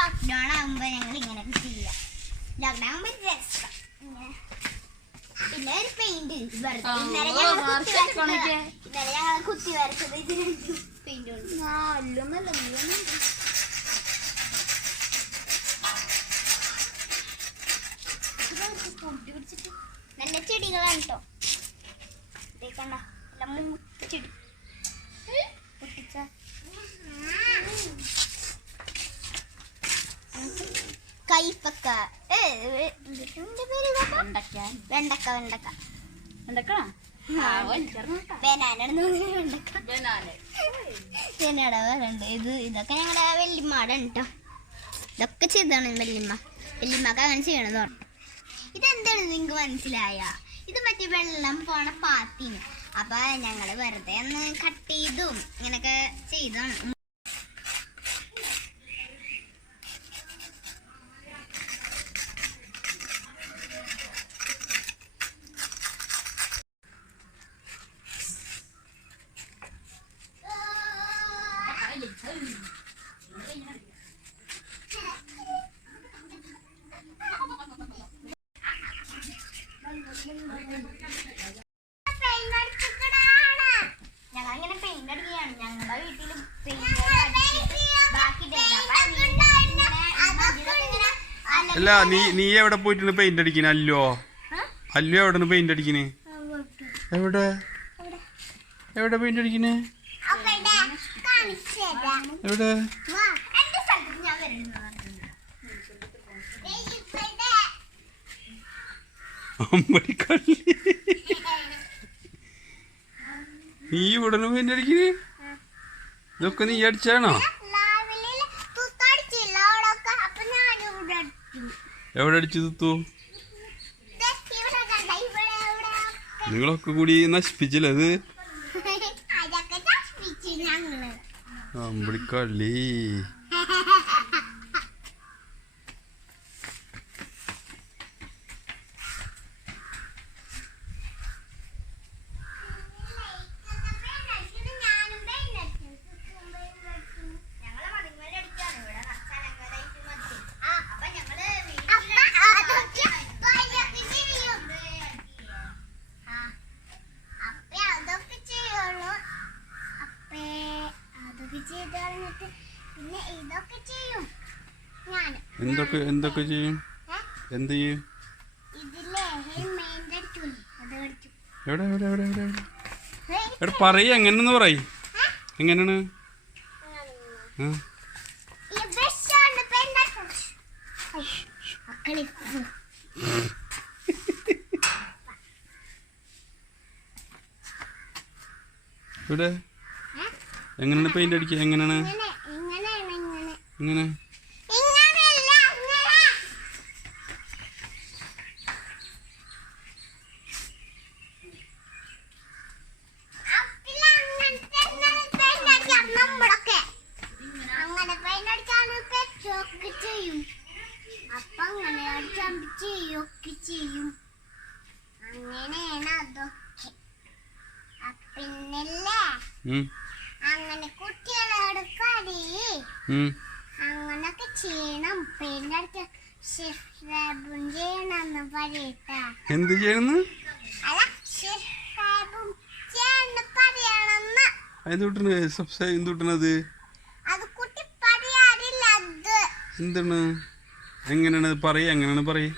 Lockdown ആകുമ്പോ ഞങ്ങൾ ഇങ്ങനെയൊക്കെ ചെയ്യാം. ലോക്ക്ഡൗൺ ആകുമ്പോ രസം. പിന്നെ ഒരു പെയിന്റ് ഇന്നലെ ഞങ്ങൾ കുത്തി വരച്ചത് പെയിന്റ് കൊണ്ട്. നല്ല ചെടികളാണ് കേട്ടോ. ഇതേക്കണ്ട ചെടി പൊട്ടിച്ച കൈപ്പക്ക, വെണ്ടക്ക വെണ്ടക്ക വെണ്ടക്ക ബനാന വേറുണ്ട്. ഇതൊക്കെ ഞങ്ങളുടെ വല്യമ്മയുടെ കേട്ടോ. ഇതൊക്കെ ചെയ്താണ് വല്യമ്മക്ക് അങ്ങനെ ചെയ്യണത് പറഞ്ഞു. ഇതെന്താണ് നിങ്ങൾക്ക് മനസ്സിലായ? ഇത് മറ്റേ വെള്ളം പോണ പാത്തിന്. അപ്പൊ ഞങ്ങള് വെറുതെ ഒന്ന് കട്ട് ചെയ്തും ഇങ്ങനൊക്കെ ചെയ്താണ്. ഞങ്ങളിങ്ങനെ പെയിന്റ് അടിക്കുകയാണ്. ഞങ്ങളുടെ വീട്ടിൽ അല്ല നീ എവിടെ പോയിട്ടുണ്ട് പെയിന്റ് അടിക്കണ? അല്ലോ എവിടെ പെയിന്റ് അടിക്കണേ? എവിടെ എവിടെ പെയിന്റ് അടിക്കണേ? എവിടെ? അമ്പടിക്കള്ളി, നീ ഇവിടെ പെയിന്റ് അടിക്കണേ? ഇതൊക്കെ നീ അടിച്ചാണോ? എവിടെ അടിച്ചു തുത്തു? നിങ്ങളൊക്കെ കൂടി നശിപ്പിച്ചില്ലേ അത്? അമ്പടിക്കള്ളി. എന്തൊക്കെ ചെയ്യും? എന്ത് ചെയ്യും? എവിടെ എവിടെ എവിടെ എവിടെ എവിടെ പറയ? എങ്ങനെയെന്ന് പറയ്. എങ്ങനെയാണ്? ഇവിടെ എങ്ങനെയാണ് പെയിന്റ് അടിക്കുക? എങ്ങനെയാണ്? എങ്ങനെ? അങ്ങനെ കുട്ടികളോട് അങ്ങനൊക്കെ ചെയ്യണം. പിന്നെ ചെയ്യണമെന്ന് പറയട്ടാ. എന്ത് ചെയ്യണം? എന്തുട്ടണത്? എന്താണ്? എങ്ങനെയാണ് പറയ? എങ്ങനെയാണ് പറയ?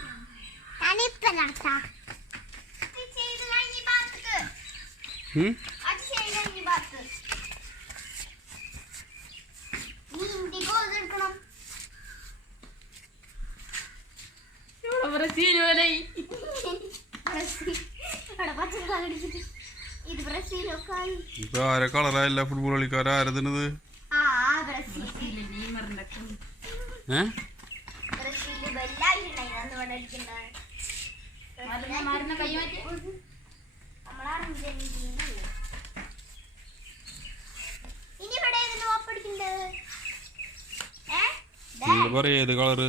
ഇപ്പൊ ആരെ കളറായില്ല? ഫുട്ബോൾ കളിക്കാരാ ആരതിനത്? പറയാ ഏത് കളറ്?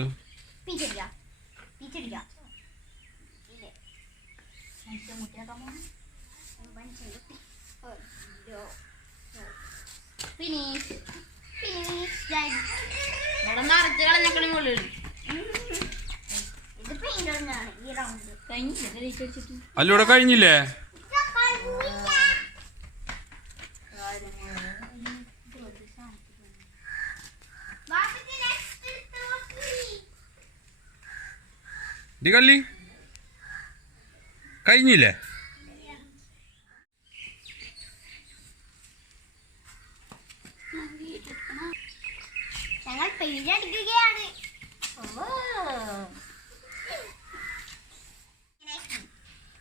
അല്ലൂടെ കഴിഞ്ഞില്ലേ? ഡി കള്ളി കഴിഞ്ഞില്ലേ? ഞങ്ങൾ പെയിന്റടിക്കുകയാണ്.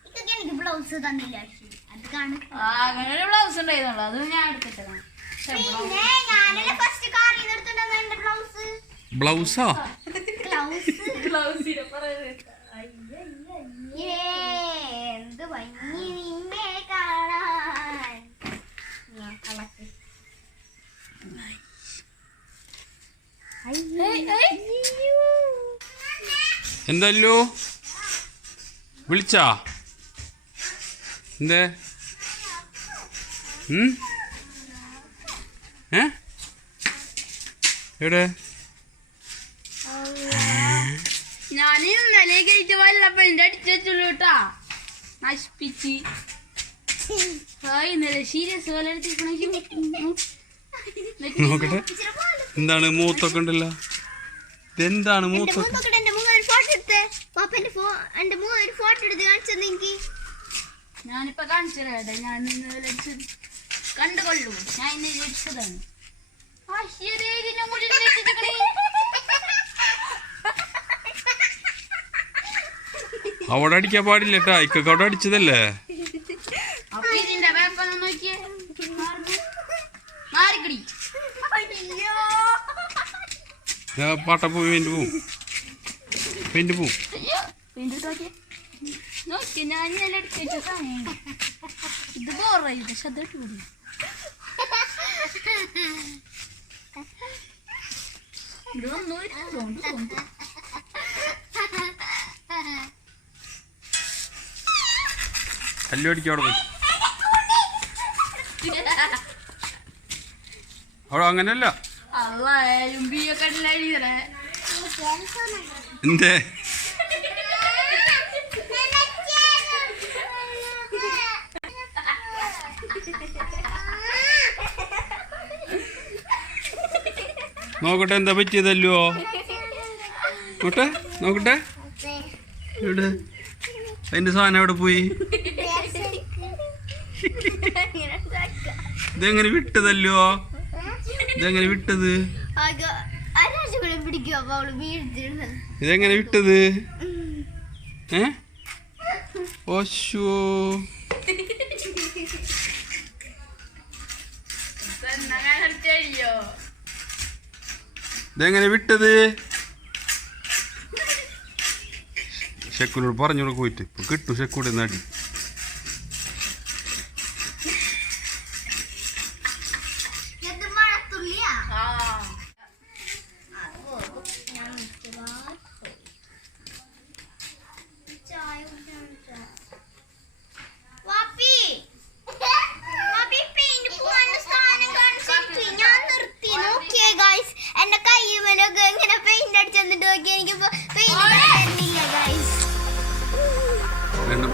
ഇതൊക്കെ എനിക്ക് ബ്ലൗസ് തന്നില്ല. അത് കാണും. അങ്ങനെ ഒരു ബ്ലൗസ് ഉണ്ടായിരുന്നല്ലോ, അത് ഞാൻ എടുത്തിട്ടതാണ്. പിന്നെ ഞാനല്ലേ ഫസ്റ്റ് കാറിൽ നിർത്തുന്നത് എന്റെ ബ്ലൗസ്. ബ്ലൗസാ? എന്ത് ഭംഗി നിന്നെ കാണാൻ. എന്തല്ലോ വിളിച്ചാ? എന്തേ? എവിടെ? ഞാൻ ഇന്നലെ കഴിച്ച വല്ലപ്പൻ്റെ അടിച്ചു വെച്ചുള്ളൂ കേട്ടാ, നശിപ്പിച്ച്. ഇന്നലെ സീരിയസ് പോലെ നോക്കട്ടെ, എന്താണ് മൂത്തൊക്കെ ഉണ്ടല്ലോ? ഇതെന്താണ് മൂത്തൊക്കെ? ഞാനിപ്പോ കാണിച്ചതേ, ഞാൻ ഇന്നലെ അടിച്ചത് കണ്ടുകൊള്ളൂ. ഞാൻ ഇന്നലെ അടിച്ചതാണ്. അവിടെ അടിക്കാൻ പാടില്ല കേട്ടാ, ഇക്കൊക്കെ അവിടെ അടിച്ചതല്ലേ. അപ്പൊ ഇതിന്റെ വേപ്പൊന്ന് നോക്കിയേ, മാറിക്കടി. പാട്ട പോയി പെയിന്റ് പോവും. നോക്കി ഞാൻ ഇന്നലെ എടുത്ത സാധനം ഇത് ബോറായി ശ്രദ്ധ പോലും. കല്ലു അടിക്കും അവിടെ പോയി. അവിടെ അങ്ങനെയല്ല. എന്തേ? നോക്കട്ടെ എന്താ പറ്റിയതല്ലോ. നോട്ടെ നോക്കട്ടെ, എവിടെ അതിന്റെ സാധനം എവിടെ പോയി? ഇതെങ്ങനെ വിട്ടതല്ലോ? ഇതെങ്ങനെ വിട്ടത്? ഇതെങ്ങനെ വിട്ടത്? ഓശോ, ഇതെങ്ങനെ വിട്ടത്? ഷെക്കുനോട് പറഞ്ഞോട് പോയിട്ട് ഇപ്പൊ കിട്ടും. ഷെക്കൂടെ നടി എന്റെ കൈമലൊക്കെ ഇങ്ങനെ പെയിന്റ് അടിച്ചെന്നിട്ട് നോക്കി. എനിക്ക് പെയിന്റ് രണ്ടും